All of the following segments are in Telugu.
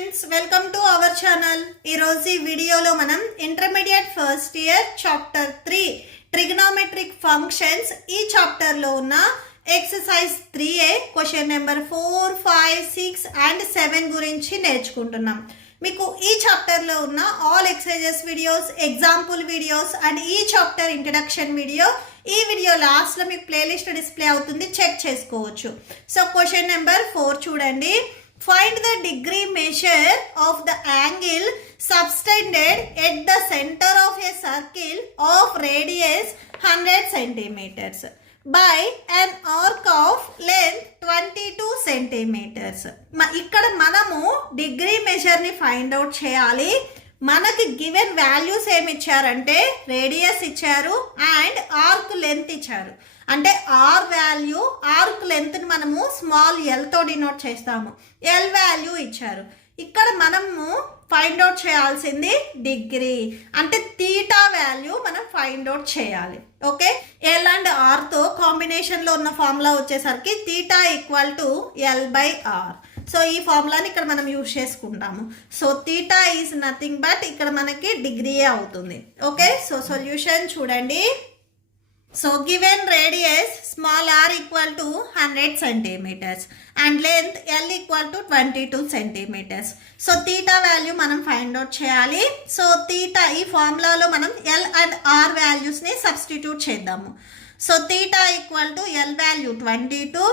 Friends, welcome to our channel. ఈరోజు ఈ వీడియోలో మనం intermediate first year chapter 3 trigonometric functions ఈ చాప్టర్లో ఉన్న exercise 3A question number 4, 5, 6 and 7 గురించి నేర్చుకుంటున్నాం. మీకు ఈ చాప్టర్లో ఉన్న all exercises videos, example videos and ఈ చాప్టర్ ఇంట్రడక్షన్ వీడియో ఈ వీడియో లాస్ట్లో మీకు ప్లేలిస్ట్ డిస్ప్లే అవుతుంది, చెక్ చేసుకోవచ్చు. సో క్వశ్చన్ నెంబర్ 4 చూడండి. Find the degree measure of the angle subtended at the center of a circle of radius 100 centimeters by an arc of length 22 centimeters. ఇక్కడ మనము డిగ్రీ మెజర్ని ఫైండ్ అవుట్ చేయాలి. మనకి గివెన్ వాల్యూస్ ఏమి ఇచ్చారంటే రేడియస్ ఇచ్చారు అండ్ ఆర్క్ లెంత్ ఇచ్చారు. అంటే ఆర్ వాల్యూ, ఆర్క్ లెంత్ని మనము స్మాల్ ఎల్తో డినోట్ చేస్తాము. ఎల్ వాల్యూ ఇచ్చారు. ఇక్కడ మనము ఫైండ్ అవుట్ చేయాల్సింది డిగ్రీ, అంటే తీటా వాల్యూ మనం ఫైండ్ అవుట్ చేయాలి. ఓకే, ఎల్ అండ్ ఆర్తో కాంబినేషన్లో ఉన్న ఫార్ములా వచ్చేసరికి theta equal to L by R. So ఈ ఫార్ములాని ఇక్కడ మనం యూజ్ చేసుకుంటాము. So theta is nothing but ఇక్కడ మనకి డిగ్రీయే అవుతుంది. ఓకే, సో సొల్యూషన్ చూడండి. So given radius small r equal to 100 centimeters and length L equal to 22 centimeters. So theta value మనం ఫైండ్ అవుట్ చేయాలి. సో తీటా ఈ ఫార్ములాలో మనం L అండ్ R వాల్యూస్ని సబ్స్టిట్యూట్ చేద్దాము. So theta equal to L value 22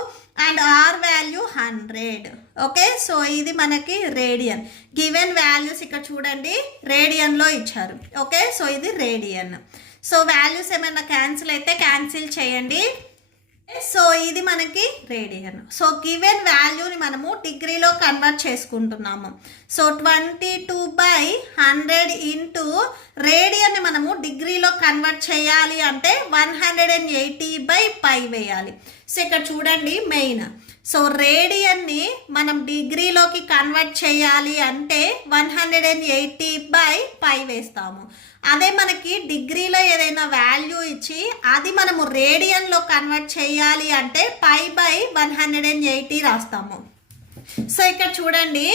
and R value 100. Okay, so ఇది మనకి రేడియన్. గివెన్ వాల్యూస్ ఇక్కడ చూడండి రేడియన్లో ఇచ్చారు. ఓకే, సో ఇది రేడియన్. సో వాల్యూస్ ఏమైనా క్యాన్సిల్ అయితే క్యాన్సిల్ చేయండి. సో ఇది మనకి రేడియన్. సో గివెన్ వాల్యూని మనము డిగ్రీలో కన్వర్ట్ చేసుకుంటున్నాము. సో 22/100 ఇంటూ రేడియన్ని మనము డిగ్రీలో కన్వర్ట్ చేయాలి అంటే 180/π వేయాలి. సో ఇక్కడ చూడండి మెయిన్. సో రేడియన్ని మనం డిగ్రీలోకి కన్వర్ట్ చేయాలి అంటే 180/π వేస్తాము. అదే మనకి డిగ్రీలో ఏదైనా వాల్యూ ఇచ్చి అది మనము రేడియన్లో కన్వర్ట్ చేయాలి అంటే π/180 రాస్తాము. సో ఇక్కడ చూడండి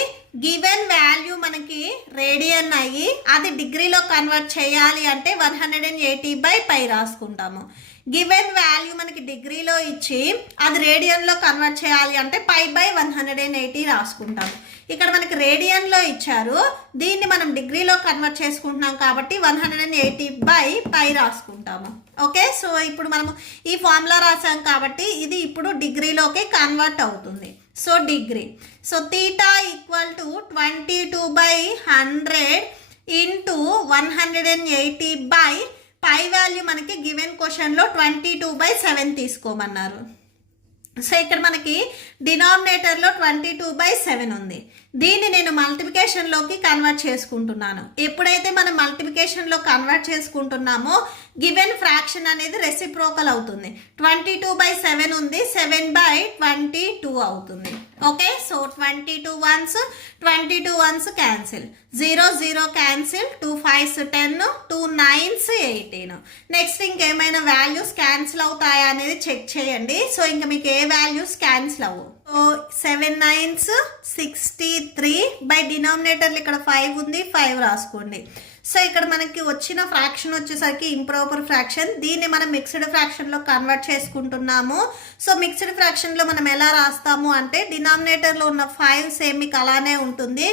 గివెన్ వాల్యూ మనకి రేడియన్ అయ్యి అది డిగ్రీలో కన్వర్ట్ చేయాలి అంటే 180/π రాసుకుంటాము. గివెన్ వాల్యూ మనకి డిగ్రీలో ఇచ్చి అది రేడియన్లో కన్వర్ట్ చేయాలి అంటే π/180 రాసుకుంటాము. ఇక్కడ మనకి రేడియన్లో ఇచ్చారు, దీన్ని మనం డిగ్రీలో కన్వర్ట్ చేసుకుంటున్నాం కాబట్టి 180/π రాసుకుంటాము. ఓకే, సో ఇప్పుడు మనము ఈ ఫార్ములా రాసాం కాబట్టి ఇది ఇప్పుడు డిగ్రీలోకి కన్వర్ట్ అవుతుంది. So degree, so theta equal to 22/100 into 180/π value మనకి గివెన్ క్వశ్చన్లో 22/7 తీసుకోమన్నారు. సో ఇక్కడ మనకి డినామినేటర్లో 22/7 ఉంది. దీన్ని నేను మల్టిప్లికేషన్లోకి కన్వర్ట్ చేసుకుంటున్నాను. ఎప్పుడైతే మనం మల్టిప్లికేషన్లో కన్వర్ట్ చేసుకుంటున్నామో గివెన్ ఫ్రాక్షన్ అనేది రెసిప్రోకల్ అవుతుంది. 22/7 ఉంది, 7/22 అవుతుంది. Okay, so 22 ones cancel, 0 0 cancel, 2 5s 10, 2 9s 18. Next ఇంకేమైనా వాల్యూస్ క్యాన్సిల్ అవుతాయా అనేది చెక్ చేయండి. సో ఇంకా మీకు ఏ వాల్యూస్ క్యాన్సిల్ అవ్వవు. సో 7 9s 63 బై డినామినేటర్లు ఇక్కడ 5 ఉంది, 5 రాసుకోండి. సో ఇక్కడ మనకి వచ్చిన ఫ్రాక్షన్ వచ్చేసరికి ఇంప్రాపర్ ఫ్రాక్షన్. దీన్ని మనం మిక్స్డ్ ఫ్రాక్షన్లో కన్వర్ట్ చేసుకుంటున్నాము. సో మిక్స్డ్ ఫ్రాక్షన్లో మనం ఎలా రాస్తాము అంటే డినామినేటర్లో ఉన్న 5 సేమ్ మీకు అలానే ఉంటుంది.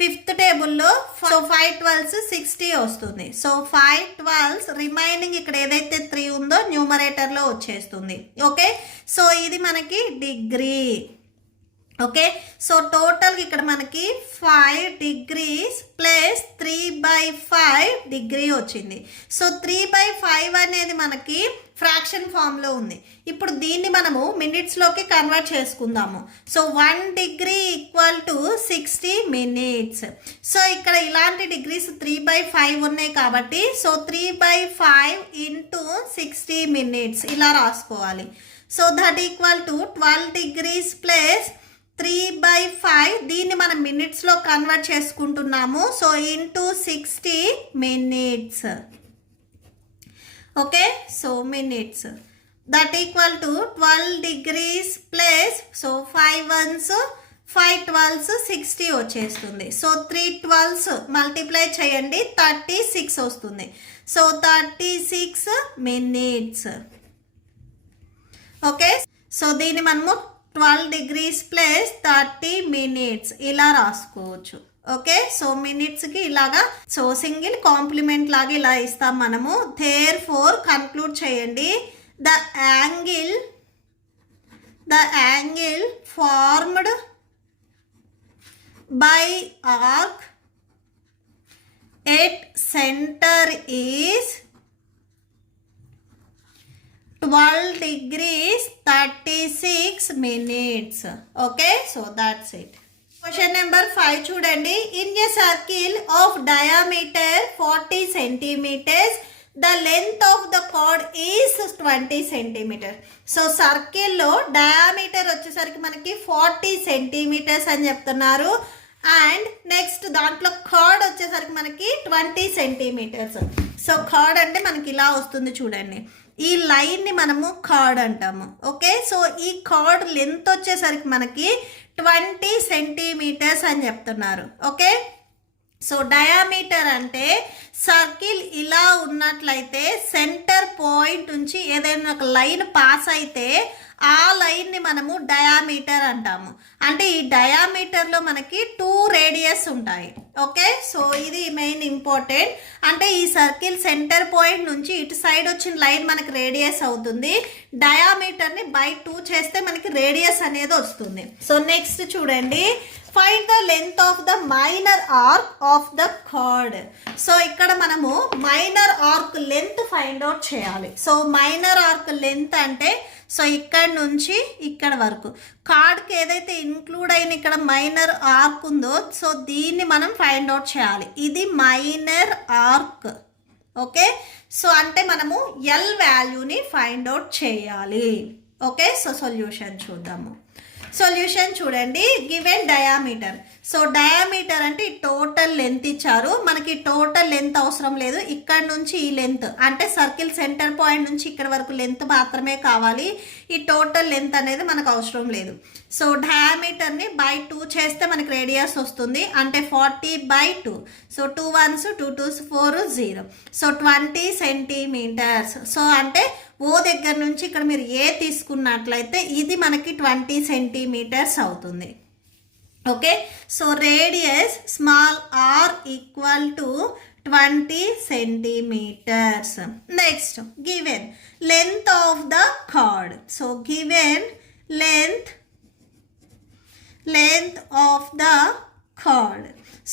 ఫిఫ్త్ టేబుల్లో సో 5 12s 60 వస్తుంది. సో 5 12s రిమైనింగ్ ఇక్కడ ఏదైతే 3 ఉందో న్యూమరేటర్లో వచ్చేస్తుంది. ఓకే, సో ఇది మనకి డిగ్రీ. ఓకే, సో టోటల్ ఇక్కడ మనకి 5 degrees ప్లస్ 3/5 డిగ్రీ వచ్చింది. సో 3/5 అనేది మనకి ఫ్రాక్షన్ ఫామ్లో ఉంది. ఇప్పుడు దీన్ని మనము మినిట్స్లోకి కన్వర్ట్ చేసుకుందాము. So 1 degree equal to 60 minutes. So ఇక్కడ ఇలాంటి డిగ్రీస్ 3/5 ఉన్నాయి కాబట్టి సో 3/5 ఇంటూ 60 minutes ఇలా రాసుకోవాలి. So that equal to 12 degrees plus 3/5. దీన్ని మనం మినిట్స్లో కన్వర్ట్ చేసుకుంటున్నాము. So into 60 minutes. Okay, so minutes that equal to 12 degrees plus so 5 ones 5 12s 60 వచ్చేస్తుంది. సో 3 12s మల్టిప్లై చేయండి 36 వస్తుంది. So 36 minutes. ఓకే, సో దీన్ని మనము 12 degrees ప్లస్ 30 minutes ఇలా రాసుకోవచ్చు. ఓకే, సో మినిట్స్కి ఇలాగా సో సింగిల్ కాంప్లిమెంట్ లాగా ఇలా ఇస్తాం మనము. దేర్ ఫోర్ కన్క్లూడ్ చేయండి. The angle formed by arc at center is 12 degrees 36 minutes. Okay, so that's it. Question number 5 చూడండి. In a circle of diameter 40 centimeters, the length of the chord is 20 centimeters. So సర్కిల్లో డయామీటర్ వచ్చేసరికి మనకి 40 centimeters అని చెప్తున్నారు. అండ్ నెక్స్ట్ దాంట్లో కార్డ్ వచ్చేసరికి మనకి 20 centimeters. సో కార్డ్ అంటే మనకి ఇలా వస్తుంది చూడండి. ఈ లైన్ని మనము కార్డ్ అంటాము. ఓకే, సో ఈ కార్డ్ లెంత్ వచ్చేసరికి మనకి 20 centimeters అని చెప్తున్నారు. ఓకే, సో డయామీటర్ అంటే సర్కిల్ ఇలా ఉన్నట్లయితే సెంటర్ పాయింట్ నుంచి ఏదైనా ఒక లైన్ పాస్ అయితే ఆ లైన్ని మనము డయామీటర్ అంటాము. అంటే ఈ డయామీటర్లో మనకి 2 రేడియస్ ఉంటాయి. ఓకే, సో ఇది మెయిన్ ఇంపార్టెంట్. అంటే ఈ సర్కిల్ సెంటర్ పాయింట్ నుంచి ఇటు సైడ్ వచ్చిన లైన్ మనకి రేడియస్ అవుతుంది. డయామీటర్ని బై 2 చేస్తే మనకి రేడియస్ అనేది వస్తుంది. సో నెక్స్ట్ చూడండి. Find the length of the minor arc of the chord. So ఇక్కడ మనము minor arc length find out చేయాలి. సో మైనర్ ఆర్క్ లెంత్ అంటే సో ఇక్కడ నుంచి ఇక్కడ వరకు కార్డ్కి ఏదైతే ఇంక్లూడ్ అయిన ఇక్కడ మైనర్ ఆర్క్ ఉందో సో దీన్ని మనం ఫైండ్ అవుట్ చేయాలి. ఇది మైనర్ ఆర్క్. ఓకే, సో అంటే మనము ఎల్ వాల్యూని ఫైండ్ అవుట్ చేయాలి. ఓకే, సో సొల్యూషన్ చూద్దాము. సొల్యూషన్ చూడండి. Given diameter. సో డయామీటర్ అంటే ఈ టోటల్ లెంత్ ఇచ్చారు. మనకి టోటల్ లెంత్ అవసరం లేదు. ఇక్కడ నుంచి ఈ లెంత్ అంటే సర్కిల్ సెంటర్ పాయింట్ నుంచి ఇక్కడ వరకు లెంత్ మాత్రమే కావాలి. ఈ టోటల్ లెంత్ అనేది మనకు అవసరం లేదు. సో డయామీటర్ని బై 2 చేస్తే మనకి రేడియస్ వస్తుంది. అంటే 40/2. So 2 1s 2 2s 4 0. So 20 centimeters. So అంటే ఓ దగ్గర నుంచి ఇక్కడ మీరు ఏ తీసుకున్నట్లయితే ఇది మనకి 20 centimeters అవుతుంది. Okay, so radius small R equal to 20 centimeters. Next given length of the chord. So given length of the chord.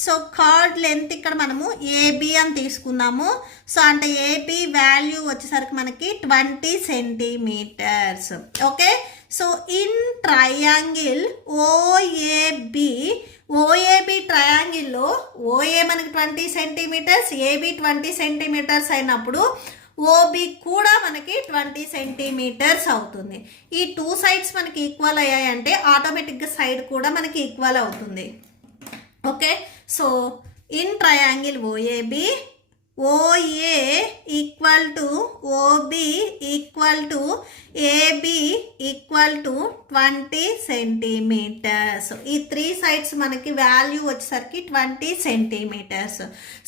So chord length ఇక్కడ మనము ఏబి అని తీసుకున్నాము. సో అంటే ఏబి వాల్యూ వచ్చేసరికి మనకి 20 centimeters. Okay, so in triangle OAB ట్రయాంగిల్లో ఓఏ మనకి 20 centimeters, ఏబి 20 centimeters అయినప్పుడు ఓబి కూడా మనకి 20 centimeters అవుతుంది. ఈ 2 సైడ్స్ మనకి ఈక్వల్ అయ్యాయంటే ఆటోమేటిక్గా సైడ్ కూడా మనకి ఈక్వల్ అవుతుంది. Okay, so in triangle OAB OA equal to OB equal to AB equal to 20 centimeters. ఈ 3 సైడ్స్ మనకి వాల్యూ వచ్చేసరికి 20 centimeters.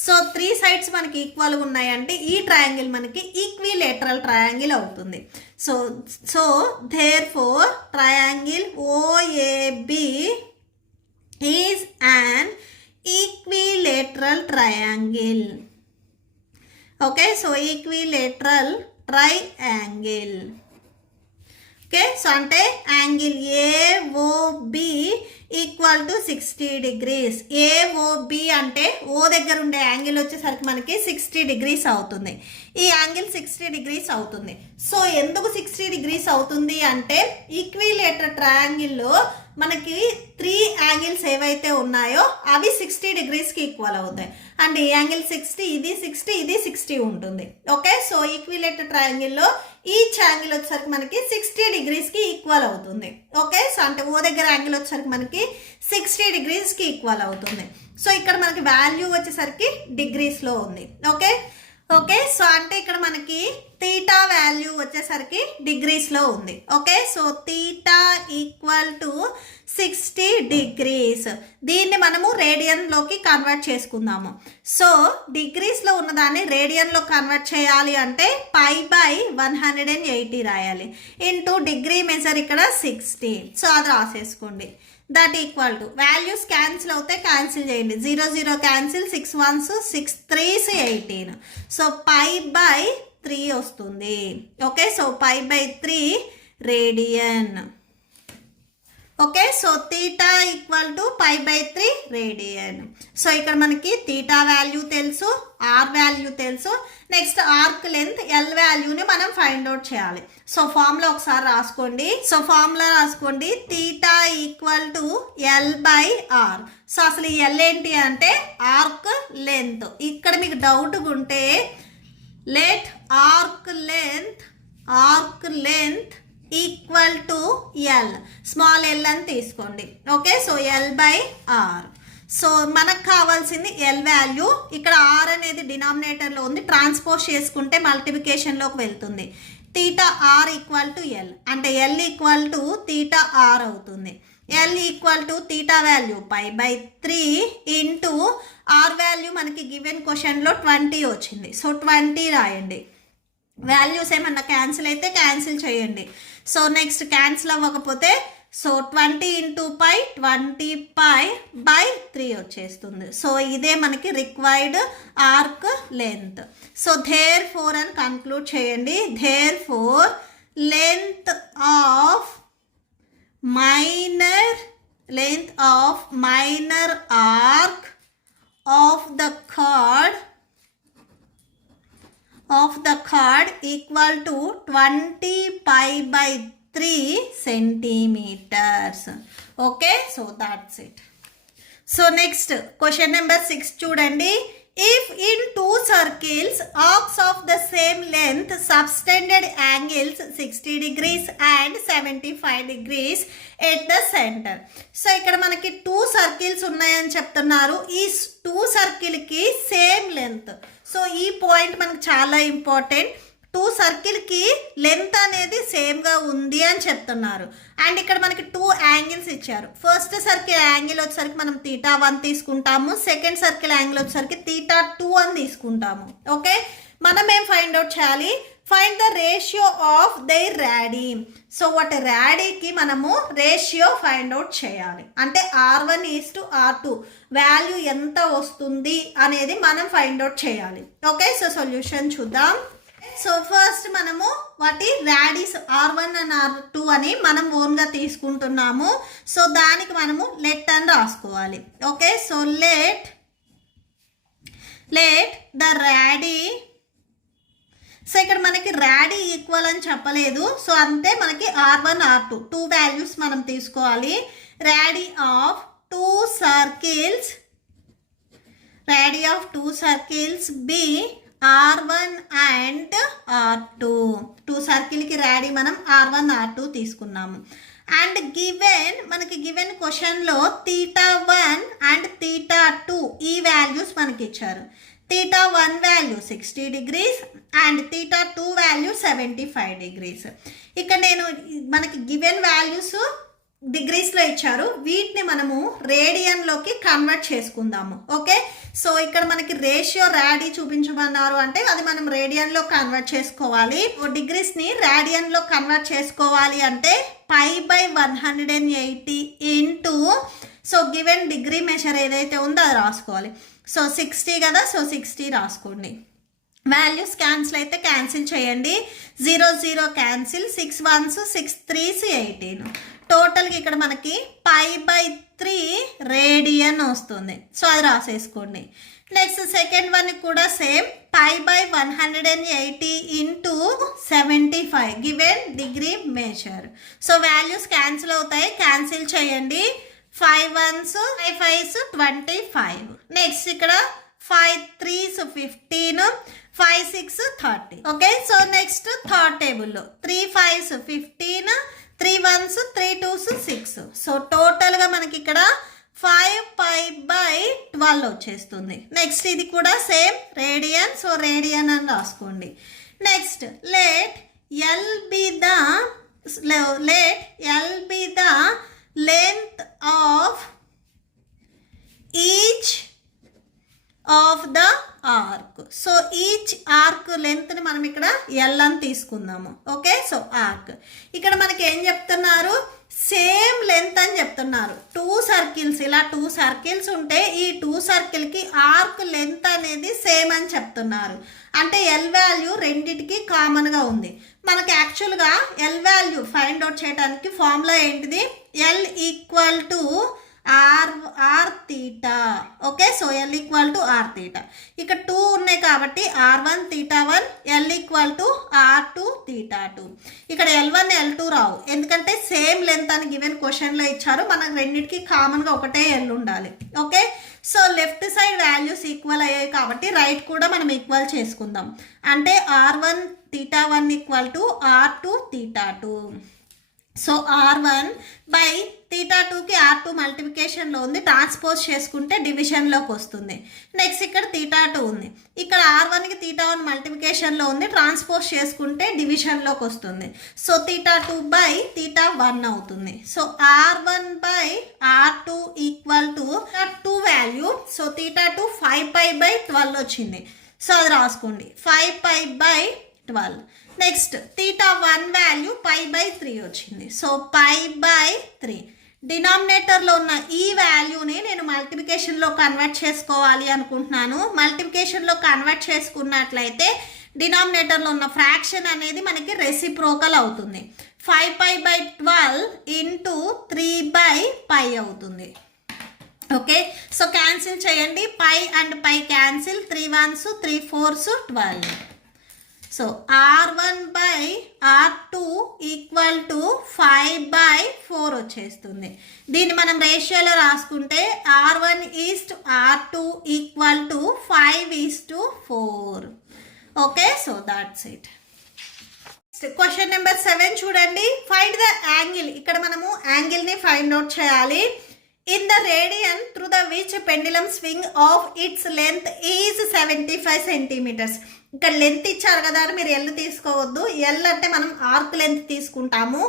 సో 3 సైడ్స్ మనకి ఈక్వల్గా ఉన్నాయంటే ఈ ట్రయాంగిల్ మనకి ఈక్విలేటరల్ ట్రయాంగిల్ అవుతుంది. So therefore triangle OAB is an equilateral triangle. Okay, so equilateral triangle. Okay, so ante angle AOB equal to 60 degrees. AOB అంటే ఓ దగ్గర ఉండే యాంగిల్ వచ్చేసరికి మనకి 60 degrees అవుతుంది. ఈ యాంగిల్ 60 degrees అవుతుంది. సో ఎందుకు 60 degrees అవుతుంది అంటే ఈక్విలేటర్ ట్రయాంగిల్లో మనకి 3 యాంగిల్స్ ఏవైతే ఉన్నాయో అవి 60 degreesకి ఈక్వల్ అవుతాయి. అండ్ ఈ యాంగిల్ 60, ఇది 60, ఇది 60 ఉంటుంది. ఓకే, సో ఈక్విలేటర్ ట్రయాంగిల్లో ఈచ్ యాంగిల్ వచ్చేసరికి మనకి 60 degreesకి ఈక్వల్ అవుతుంది. ఓకే, సో అంటే ఓ దగ్గర యాంగిల్ వచ్చేసరికి మనకి 60 degreesకి ఈక్వల్ అవుతుంది. సో ఇక్కడ మనకి వాల్యూ వచ్చేసరికి డిగ్రీస్లో ఉంది. ఓకే, ఓకే, సో అంటే ఇక్కడ మనకి తీటా వాల్యూ వచ్చేసరికి డిగ్రీస్లో ఉంది. Okay, so theta equal to 60 degrees. దీన్ని మనము రేడియన్లోకి కన్వర్ట్ చేసుకుందాము. సో డిగ్రీస్లో ఉన్నదాన్ని రేడియన్లో కన్వర్ట్ చేయాలి అంటే π/180 రాయాలి. ఇంటూ డిగ్రీ మెజర్ ఇక్కడ 60. సో అది రాసేసుకోండి. That equal to values cancel అవుతే క్యాన్సిల్ చేయండి. 0 0 క్యాన్సిల్, 6 1s 6 3s 18. సో π/3 వస్తుంది. Okay, so π/3 radian. Okay, so theta equal to π/3 radian. So ఇక్కడ మనకి తీటా వాల్యూ తెలుసు, ఆర్ వాల్యూ తెలుసు. నెక్స్ట్ ఆర్క్ లెంత్ ఎల్ వాల్యూని మనం ఫైండ్ అవుట్ చేయాలి. సో ఫార్ములా ఒకసారి రాసుకోండి. సో ఫార్ములా రాసుకోండి, theta equal to L/R. So అసలు ఈ ఎల్ ఏంటి అంటే ఆర్క్ లెంత్. ఇక్కడ మీకు డౌట్గా ఉంటే let arc length equal to L, small L అని తీసుకోండి. Okay, so L/R. సో మనకు కావాల్సింది ఎల్ వాల్యూ. ఇక్కడ ఆర్ అనేది డినామినేటర్లో ఉంది, ట్రాన్స్పోజ్ చేసుకుంటే మల్టిప్లికేషన్లోకి వెళ్తుంది. Theta R equal to L అంటే L equal to theta R అవుతుంది. L equal to theta value π/3 into R value మనకి గివెన్ క్వశ్చన్లో 20 వచ్చింది. సో 20 రాయండి. వాల్యూస్ ఏమన్నా క్యాన్సిల్ అయితే క్యాన్సిల్ చేయండి. సో నెక్స్ట్ క్యాన్సిల్ అవ్వకపోతే సో 20 ఇంటూ π 20π/3 వచ్చేస్తుంది. సో ఇదే మనకి required arc length. So therefore అని కన్క్లూడ్ చేయండి. Therefore length of minor arc of the chord equal to 20π/3 centimeters. Okay, so that's it. So next question number 6 చూడండి. If in two circles arcs of the same length subtended angles 60 degrees and 75 degrees at the center. So ఇక్కడ మనకి 2 సర్కిల్స్ ఉన్నాయని చెప్తున్నారు. ఈ 2 సర్కిల్కి సేమ్ లెంత్. సో ఈ పాయింట్ మనకు చాలా ఇంపార్టెంట్. 2 సర్కిల్కి లెంత్ అనేది సేమ్గా ఉంది అని చెప్తున్నారు. అండ్ ఇక్కడ మనకి 2 యాంగిల్స్ ఇచ్చారు. ఫస్ట్ సర్కిల్ యాంగిల్ వచ్చేసరికి మనం θ1 తీసుకుంటాము, సెకండ్ సర్కిల్ యాంగిల్ వచ్చేసరికి θ2 అని తీసుకుంటాము. ఓకే, మనం ఏం ఫైండ్ అవుట్ చేయాలి? Find the ratio of their రాడీ. So వాటి రాడీకి మనము రేషియో ఫైండ్ అవుట్ చేయాలి. అంటే R1:R2 వాల్యూ ఎంత వస్తుంది అనేది మనం ఫైండ్ అవుట్ చేయాలి. ఓకే, సో సొల్యూషన్ చూద్దాం. సో ఫస్ట్ మనము వాటి రాడీస్ R1 అండ్ R2 అని మనం ఓన్గా తీసుకుంటున్నాము. సో దానికి మనము లెట్ అని రాసుకోవాలి. Okay, so let the రాడీ. So ఇక్కడ మనకి రాడీ ఈక్వల్ అని చెప్పలేదు. సో అంతే, మనకి R1 R2 2 వాల్యూస్ మనం తీసుకోవాలి. Radii of 2 circles be R1 and R2. 2 సర్కిల్కి రాడీ మనం R1 R2 తీసుకున్నాము. అండ్ మనకి గివెన్ క్వశ్చన్లో θ1 అండ్ θ2 ఈ వాల్యూస్ మనకి ఇచ్చారు. θ1 value 60 degrees and θ2 value 75 degrees. ఇక్కడ మనకి గివెన్ వాల్యూస్ డిగ్రీస్లో ఇచ్చారు. వీటిని మనము రేడియన్లోకి కన్వర్ట్ చేసుకుందాము. ఓకే, సో ఇక్కడ మనకి రేషియో రాడీ చూపించమన్నారు అంటే అది మనం రేడియన్లో కన్వర్ట్ చేసుకోవాలి. డిగ్రీస్ని రేడియన్లో కన్వర్ట్ చేసుకోవాలి అంటే π/180 into so given degree measure ఏదైతే ఉందో అది రాసుకోవాలి. సో 60 కదా, సో 60 రాసుకోండి. వాల్యూస్ క్యాన్సిల్ అయితే క్యాన్సిల్ చేయండి. 0 0 క్యాన్సిల్, 6 1s 6 3s 18. టోటల్గా ఇక్కడ మనకి π/3 రేడియన్ వస్తుంది. సో అది రాసేసుకోండి. నెక్స్ట్ సెకండ్ వన్ కూడా same π/180 into 75 given degree measure. So values cancel అవుతాయి, క్యాన్సిల్ చేయండి. 5 1s 5 5s 25. నెక్స్ట్ ఇక్కడ 5 3s 15, 5 6 30. Okay, so next third టేబుల్లో 3 5s 15, 3 1s 3 2s 6. సో టోటల్గా మనకి ఇక్కడ 5π/12 12 వచ్చేస్తుంది. నెక్స్ట్ ఇది కూడా సేమ్ రేడియన్, సో రేడియన్ అని రాసుకోండి. Next let L be the length of each of the arc. So each arc లెంత్ని మనం ఇక్కడ ఎల్ అని తీసుకుందాము. ఓకే, సో ఆర్క్ ఇక్కడ మనకి ఏం చెప్తున్నారు, సేమ్ లెంత్ అని చెప్తున్నారు. 2 సర్కిల్స్, ఇలా 2 సర్కిల్స్ ఉంటే ఈ 2 సర్కిల్కి ఆర్క్ లెంత్ అనేది సేమ్ అని చెప్తున్నారు. అంటే ఎల్ వాల్యూ రెండిటికి కామన్గా ఉంది. మనకి యాక్చువల్గా ఎల్ వాల్యూ ఫైండ్ అవుట్ చేయడానికి ఫార్ములా ఏంటిది, L equal to R theta. Okay, so L equal to R theta. ఇక్కడ 2 ఉన్నాయి కాబట్టి R1 theta 1, L equal to R2 theta 2. ఇక్కడ L1 L2 రావు, ఎందుకంటే సేమ్ లెంత్ అని గివెన్ క్వశ్చన్లో ఇచ్చారు. మనకు రెండింటికి కామన్గా ఒకటే ఎల్ ఉండాలి. Okay, so left side values equal అయ్యాయి కాబట్టి రైట్ కూడా మనం ఈక్వల్ చేసుకుందాం. అంటే R1 theta 1 equal to R2 theta 2. So R1 by theta 2కి R2 మల్టిప్లికేషన్లో ఉంది, ట్రాన్స్పోజ్ చేసుకుంటే డివిజన్లోకి వస్తుంది. నెక్స్ట్ ఇక్కడ తీటా 2 ఉంది, ఇక్కడ R1కి తీటా 1 మల్టిప్లికేషన్లో ఉంది, ట్రాన్స్పోజ్ చేసుకుంటే డివిజన్లోకి వస్తుంది. సో తీటా 2 బై తీటా 1 అవుతుంది. So R1 by R2 equal to 2 value. So theta 2 5π/12 వచ్చింది. సో అది రాసుకోండి, 5π/12. నెక్స్ట్ తీటా 1 వాల్యూ π/3 వచ్చింది. సో π/3. డినామినేటర్లో ఉన్న ఈ వాల్యూని నేను మల్టిప్లికేషన్లో కన్వర్ట్ చేసుకోవాలి అనుకుంటున్నాను. మల్టిప్లికేషన్లో కన్వర్ట్ చేసుకున్నట్లయితే డినామినేటర్లో ఉన్న ఫ్రాక్షన్ అనేది మనకి రెసిప్రోకల్ అవుతుంది. 5π/12 ఇంటూ 3/π అవుతుంది. ఓకే, సో క్యాన్సిల్ చేయండి, pi and pi cancel, 3 1s 3 4s 12. So R1 by R2 equal to 5/4 వచ్చేస్తుంది. దీన్ని మనం రేషియోలో రాసుకుంటే R1 is to R2 equal to 5:4. Okay, so that's it. Question number 7 చూడండి. Find the angle. ఇక్కడ మనము యాంగిల్ని ఫైండ్ అవుట్ చేయాలి. In the radian through the which pendulum swing of its length is 75 centimeters. ఇక్కడ లెంత్ ఇచ్చారు కదా, మీరు ఎల్ తీసుకోవద్దు. ఎల్ అంటే మనం ఆర్క్ లెంత్ తీసుకుంటాము.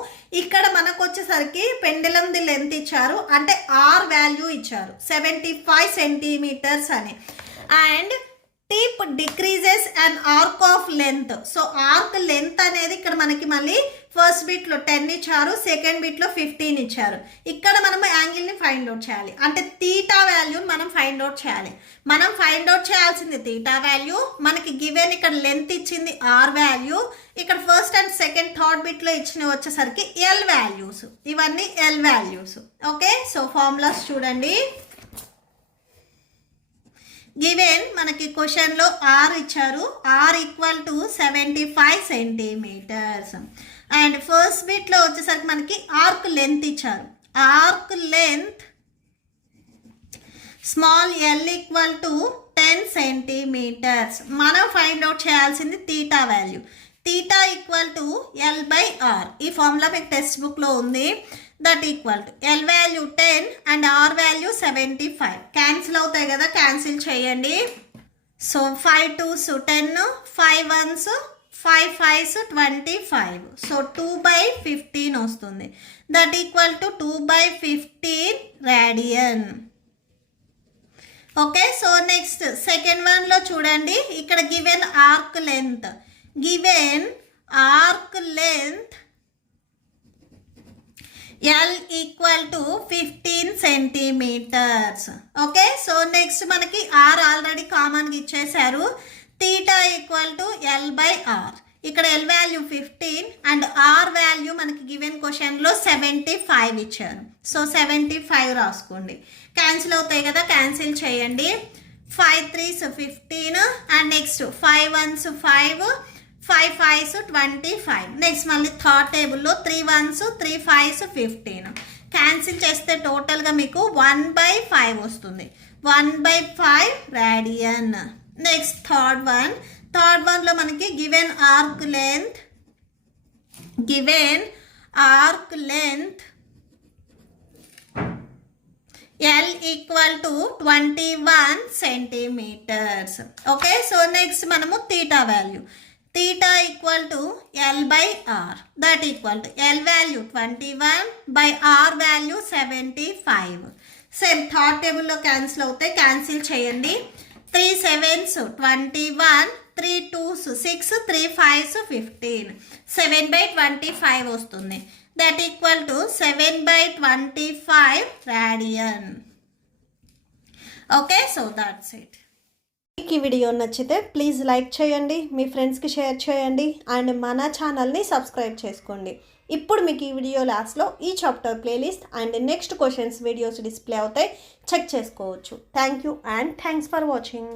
ఇక్కడ మనకు వచ్చేసరికి పెండులంది లెంత్ ఇచ్చారు, అంటే ఆర్ వాల్యూ ఇచ్చారు 75 సెంటీమీటర్స్ అని. And tip decreases and arc of length. So arc length అనేది ఇక్కడ మనకి మళ్ళీ ఫస్ట్ బిట్లో 10 ఇచ్చారు, సెకండ్ బిట్లో 15 ఇచ్చారు. ఇక్కడ మనం యాంగిల్ని ఫైండ్ అవుట్ చేయాలి, అంటే తీటా వాల్యూని మనం ఫైండ్ అవుట్ చేయాలి. మనం ఫైండ్ అవుట్ చేయాల్సింది తీటా వాల్యూ. మనకి గివెన్ ఇక్కడ లెంత్ ఇచ్చింది ఆర్ వాల్యూ. ఇక్కడ ఫస్ట్ అండ్ సెకండ్ థర్డ్ బిట్లో ఇచ్చినవి వచ్చేసరికి ఎల్ వాల్యూస్. ఇవన్నీ L values. Okay, so formulas చూడండి. గివెన్ మనకి క్వశ్చన్లో ఆర్ ఇచ్చారు, R equal to 75 centimeters. And first బిట్లో వచ్చేసరికి మనకి ఆర్క్ లెంత్ ఇచ్చారు. Arc length small L equal to 10 centimeters. మనం ఫైండ్ అవుట్ చేయాల్సింది theta value. Theta equal to L/R. ఈ ఫార్ములా మీకు టెక్స్ట్ బుక్లో ఉంది. That equal to L value 10 and R value 75. Cancel అవుతాయి కదా, క్యాన్సిల్ చేయండి. So 5 2s 10, 5 1s 5 5s 25. So 2/15 వస్తుంది. That equal to 2/15 radian. Okay, so next second వన్లో చూడండి. ఇక్కడ given arc length, L equal to 15 centimetres. Okay, so next మనకి ఆర్ ఆల్రెడీ కామన్గా ఇచ్చేసారు. Theta equal to L/R. ఇక్కడ L value 15 and R value మనకి గివెన్ క్వశ్చన్లో 75 ఇచ్చారు. సో 75 రాసుకోండి. క్యాన్సిల్ అవుతాయి కదా, క్యాన్సిల్ చేయండి. 5 3s 15 and next 5 1s 5, 5 5s 25. Next మళ్ళీ థర్డ్ టేబుల్లో 3 1s 3 5s 15. క్యాన్సిల్ చేస్తే టోటల్గా మీకు 1/5 వస్తుంది. 1/5 రేడియన్. నెక్స్ట్ థర్డ్ వన్లో మనకి given arc length L equal to 21 centimeters. Okay, so next మనము theta value. Theta equal to L by R. That equal to L value 21 by R value 75. Same third టేబుల్లో క్యాన్సిల్ అవుతాయి, క్యాన్సిల్ చేయండి. 3 7s 21, 3 2s 6, 3 5s 15. 7/25 వస్తుంది. That equal to 7/25 radian. Okay, so that's it. మీకు ఈ వీడియో నచ్చితే ప్లీజ్ లైక్ చేయండి, మీ ఫ్రెండ్స్కి షేర్ చేయండి అండ్ మన ఛానల్ని సబ్స్క్రైబ్ చేసుకోండి. ఇప్పుడు మీకు ఈ వీడియో లాస్ట్లో ఈ chapter playlist and next questions videos display అవుతాయి, చెక్ చేసుకోవచ్చు. Thank you and thanks for watching.